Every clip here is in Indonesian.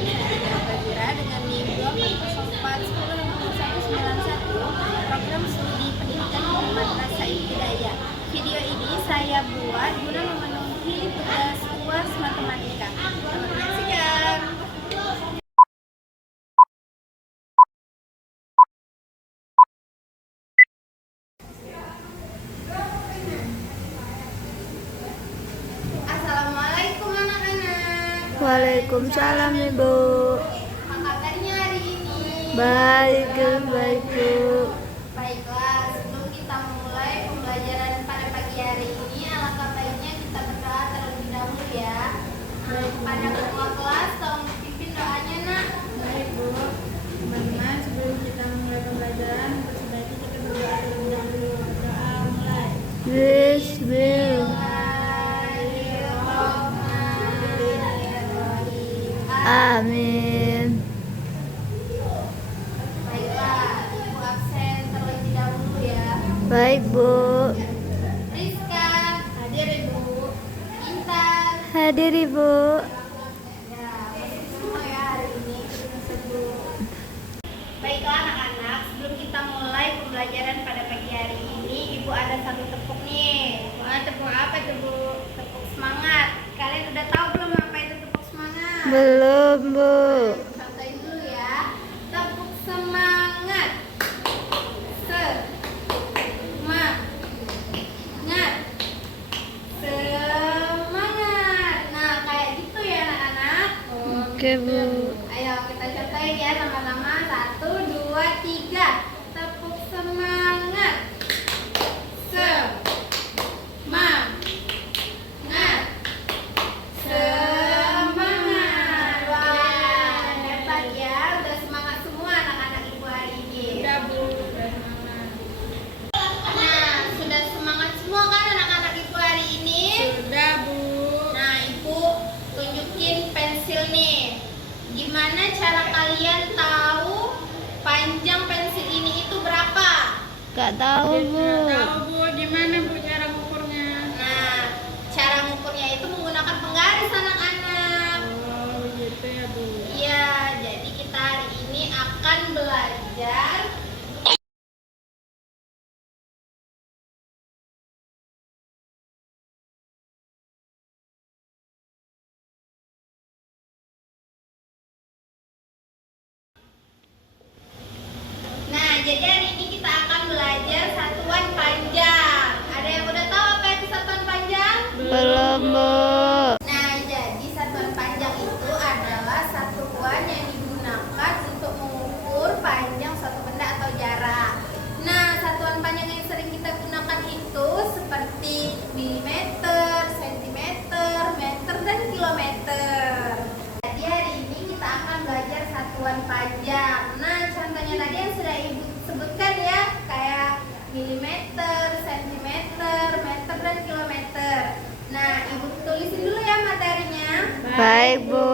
Saya Fazira dengan NIM 2404106191 program studi pendidikan Madrasah Ibtidaiyah. Video ini saya buat guna memenuhi tugas UAS Matematika. Selamat menyaksikan. Assalamualaikum anak-anak. Waalaikumsalam Ibu. Apa kabarnya hari ini? Baik Bu. Baiklah, sebelum kita mulai pembelajaran pada pagi hari ini, alangkah baiknya kita berdoa terlebih dahulu ya. Kepada ketua kelas, tolong dipimpin doanya nak. Baik Bu, teman-teman, sebelum kita mulai pembelajaran, sebaiknya kita berdoa terlebih dahulu. Doa mulai. Bismillah. Amin. Baiklah, Ibu absen terlebih dahulu ya. Baik Bu. Rizka, hadir Ibu. Intan, Hadir Ibu. ya, masuk semua ya hari ini. Baiklah anak-anak, sebelum kita mulai pembelajaran pada pagi hari ini, Ibu ada satu tepuk nih. Wah, tepuk apa tuh Bu? Tepuk semangat. Kalian udah tahu belum apa itu tepuk semangat? Belum Bu. Contohin dulu ya. Tepuk semangat. Semangat. Semangat. Nah, kayak gitu ya anak-anak. Oke Bu. Ayo kita contohin ya sama-sama. 1, 2, 3. Tepuk semangat. Semangat. Semangat. Wah, hebat ya. Udah semangat semua anak-anak Ibu hari ini. Sudah Bu, sudah semangat. Nah, sudah semangat semua kan anak-anak Ibu hari ini? Sudah Bu. Nah, Ibu tunjukin pensil nih. Gimana cara kalian tahu panjang pensil ini itu berapa? Gak tahu Bu. Tahu Bu, gimana Bu cara ngukurnya? Nah, cara mengukurnya itu menggunakan penggaris anak-anak. Oh, gitu ya Bu. Iya, jadi kita hari ini akan belajar Nah, jadi hari ini kita akan belajar satuan panjang. Ada yang udah tahu apa itu satuan panjang? Belum Bu. Nah, jadi satuan panjang itu adalah satuan yang digunakan untuk mengukur panjang suatu benda atau jarak. Nah, satuan panjang yang sering kita gunakan itu seperti milimeter, sentimeter, meter, dan kilometer. Jadi hari ini kita akan belajar satuan panjang. Nah, contohnya tadi yang sudah Ibu sebutkan ya, kayak milimeter, sentimeter, meter, dan kilometer. Nah, Ibu tulisin dulu ya materinya. Baik Bu.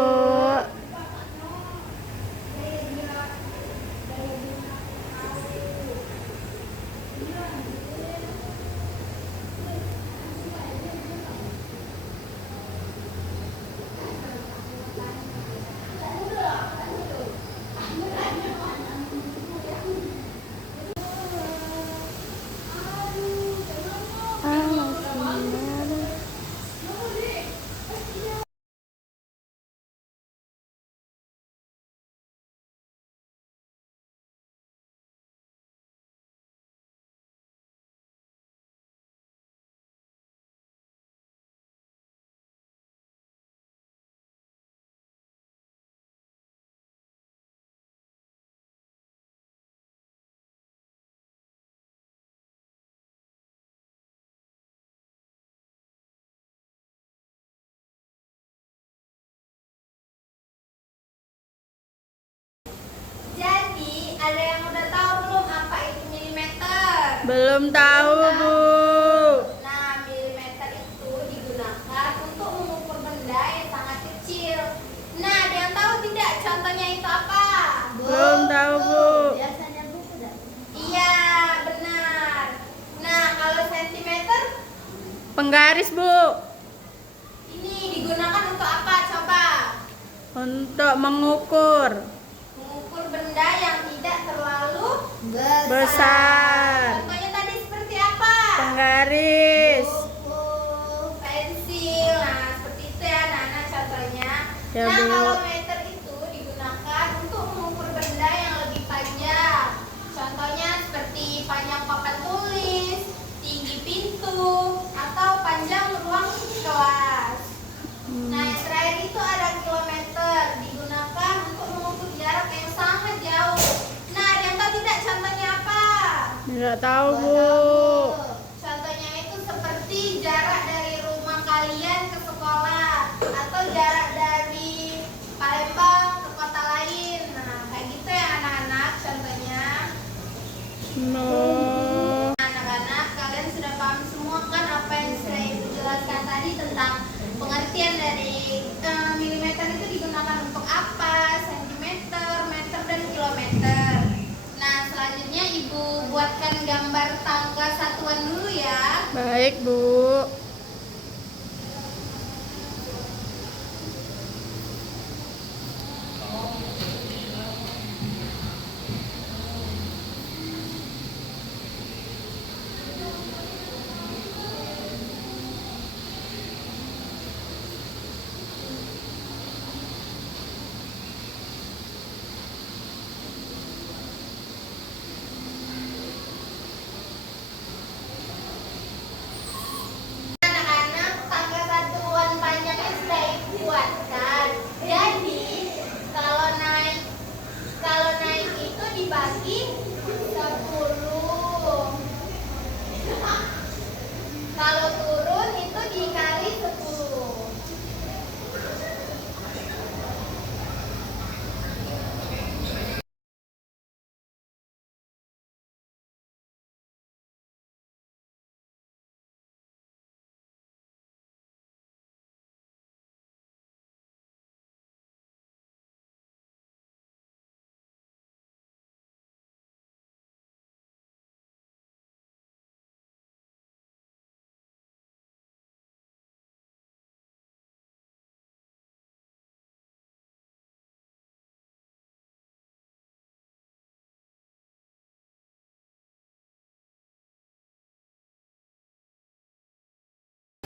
Jadi, ada yang udah tahu belum apa itu milimeter? Belum tahu Bu. Nah, milimeter itu digunakan untuk mengukur benda yang sangat kecil. Nah, ada yang tahu tidak contohnya itu apa? Belum tahu Bu. Biasanya buku dah. Iya, benar. Nah, kalau sentimeter Penggaris Bu. ini digunakan untuk apa? Coba. Untuk mengukur benda yang tidak terlalu besar. Contohnya tadi seperti apa? Penggaris. Buku, pensil. Nah, seperti itu ya anak-anak contohnya. Ya, Nah, Bu. kalau meter itu digunakan untuk mengukur benda yang lebih panjang. Contohnya seperti panjang papan tulis, tinggi pintu, atau panjang ruang kelas. Nah, yang terakhir itu ada kilometer, digunakan untuk mengukur jarak yang sangat jauh. Nah, ada yang tahu tidak contohnya apa? Nggak tahu, Bu. Contohnya itu seperti jarak dari rumah kalian ke sekolah atau jarak dari Palembang ke kota lain. Nah, kayak gitu ya anak-anak contohnya. No. Nah, anak-anak, kalian sudah paham semua kan apa yang sudah Ibu jelaskan tadi tentang pengertian dari milimeter itu digunakan untuk apa, sentimeter, meter, dan kilometer. Nah, selanjutnya Ibu buatkan gambar tangga satuan dulu ya. Baik, Bu. Anak-anak, tangga satuan panjangnya sudah Ibu buatkan. Jadi, kalau naik itu dibagi 10. Kalau turun itu dikali 10.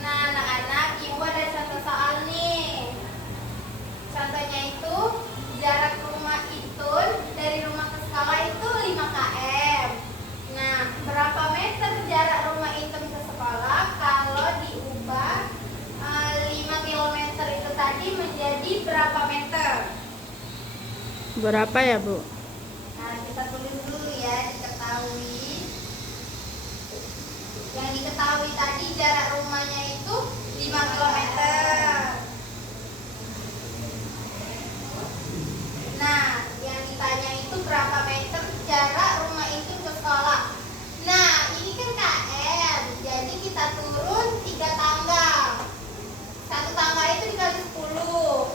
Nah, anak-anak, Ibu ada contoh soal nih. Contohnya itu jarak rumah Itun dari rumah ke sekolah itu 5 km. Nah, berapa meter jarak rumah Itun ke sekolah kalau diubah 5 km itu tadi menjadi berapa meter? Berapa ya, Bu? Nah, kita tulis dulu ya, diketahui. Yang diketahui tadi jarak rumahnya itu 5 km. Nah, yang ditanya itu berapa meter jarak rumah itu ke sekolah. Nah, ini kan KM, jadi kita turun 3 tangga. Satu tangga itu dikali 10.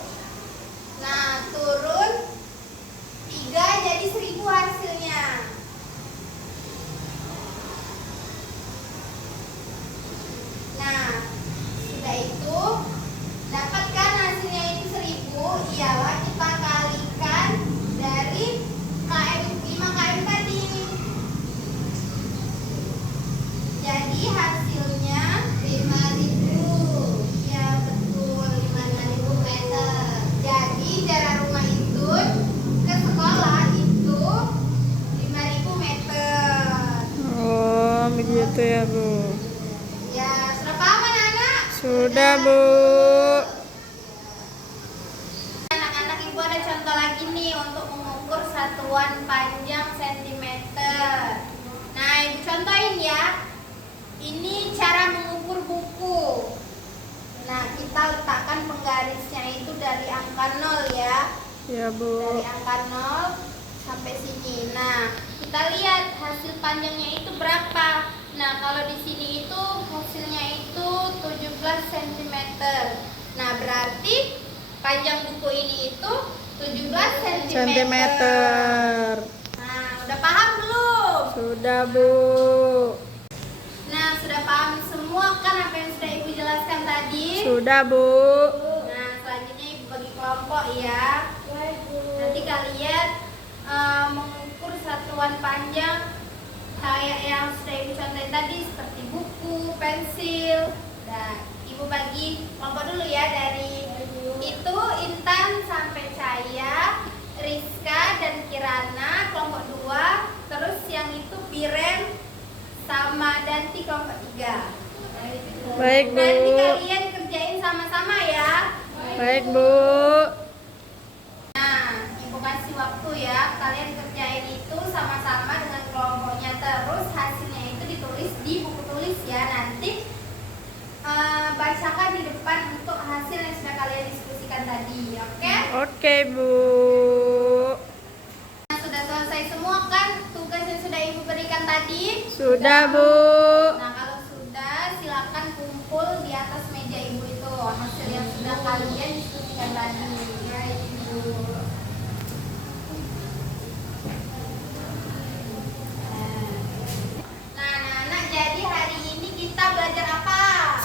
Nah, turun 3 jadi 1000 hasilnya. Nah, sudah itu dapatkan hasilnya itu 1000, ialah kita kalikan dari KM 5 KM tadi. Jadi hasilnya 5000. Ya betul, 5000 meter. Jadi jarak rumah itu ke sekolah itu 5000 meter. Oh, begitu ya, Bu. Ya, sudah paham anak-anak? Sudah, Bu. Anak-anak, Ibu ada contoh lagi nih untuk mengukur satuan panjang sentimeter. Nah, Ibu contohin ya. Ini cara mengukur buku. Nah, kita letakkan penggarisnya itu dari angka 0 ya. Ya, Bu. Dari angka 0 sampai sini. Nah, kita lihat hasil panjangnya itu berapa. Nah, kalau di sini itu hasilnya itu 17 cm. Nah, berarti panjang buku ini itu 17 cm. Sentimeter. Nah, udah paham belum? Sudah, Bu. Nah, sudah paham semua kan apa yang sudah Ibu jelaskan tadi? Sudah, Bu. Nah, selanjutnya Ibu bagi kelompok ya. sampai saya, Rizka dan Kirana kelompok 2, terus yang itu Biren sama Danti kelompok 3. Baik, Bu. Nanti kalian kerjain sama-sama ya. Baik, Bu. Nah, Ibu kasih waktu ya, kalian kerjain itu sama-sama dengan kelompoknya. Terus hasilnya itu ditulis di buku tulis ya. Nanti bacakan di depan untuk hasil yang sudah kalian diskusikan tadi, oke? Oke, Bu. Nah, sudah selesai semua kan tugas yang sudah Ibu berikan tadi? Sudah, Bu. Nah, kalau sudah, silakan kumpul di atas meja Ibu itu hasil yang sudah kalian diskusikan tadi. Ya, Ibu. Nah, anak-anak, jadi hari ini kita belajar apa?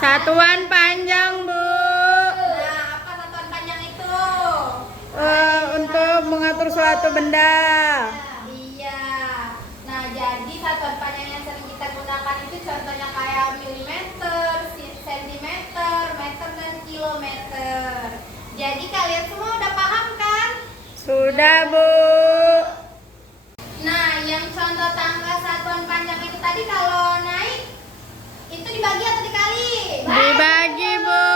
Satuan panjang, Bu. Nah, apa satuan panjang itu? Untuk mengatur suatu benda. Iya. Nah, jadi satuan panjang yang sering kita gunakan itu contohnya kayak milimeter, sentimeter, meter, dan kilometer. Jadi kalian semua udah paham kan? Sudah, Bu. Nah, yang contoh tangga satuan panjang itu tadi kalau naik itu dibagi atau dikali? Dibagi, Bu.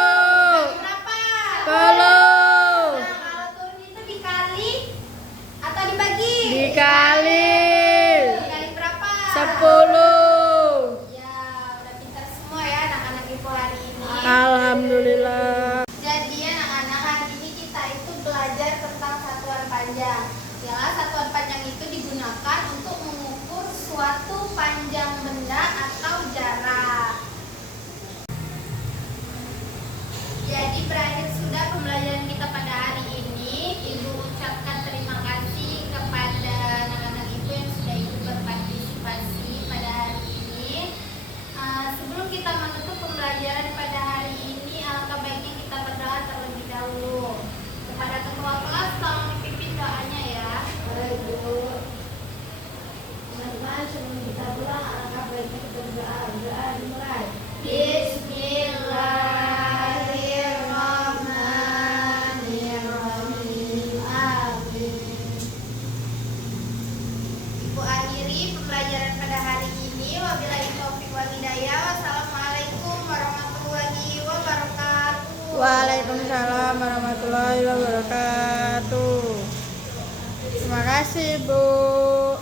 Dibagi berapa? 10. Nah, kalau turun itu dikali atau dibagi? Dikali. Dikali berapa? 10. Ya, udah pintar semua ya anak-anak Ibu hari ini. Alhamdulillah. Jadi anak-anak, hari ini kita itu belajar tentang satuan panjang. Ya, satuan panjang itu digunakan untuk mengukur suatu panjang benda atau jarak. Jadi berakhir sudah pembelajaran kita pada hari ini. Ibu ucapkan terima kasih kepada anak-anak Ibu yang sudah ikut berpartisipasi pada hari ini. Sebelum kita menutup pembelajaran pada hari ini, alangkah baiknya kita berdoa terlebih dahulu. Kepada ketua kelas, tolong dipimpin doanya ya. Baik, Bu. Teman-teman, sebelum kita pulang, alangkah baiknya kita berdoa. Doa dimulai. Bismillahirrahmanirrahim. Amin. Ibu akhiri pembelajaran pada hari ini. Wabillahi taufiq wal hidayah. Wassalamualaikum warahmatullahi wabarakatuh. Waalaikumsalam warahmatullahi wabarakatuh. Terima kasih, Bu.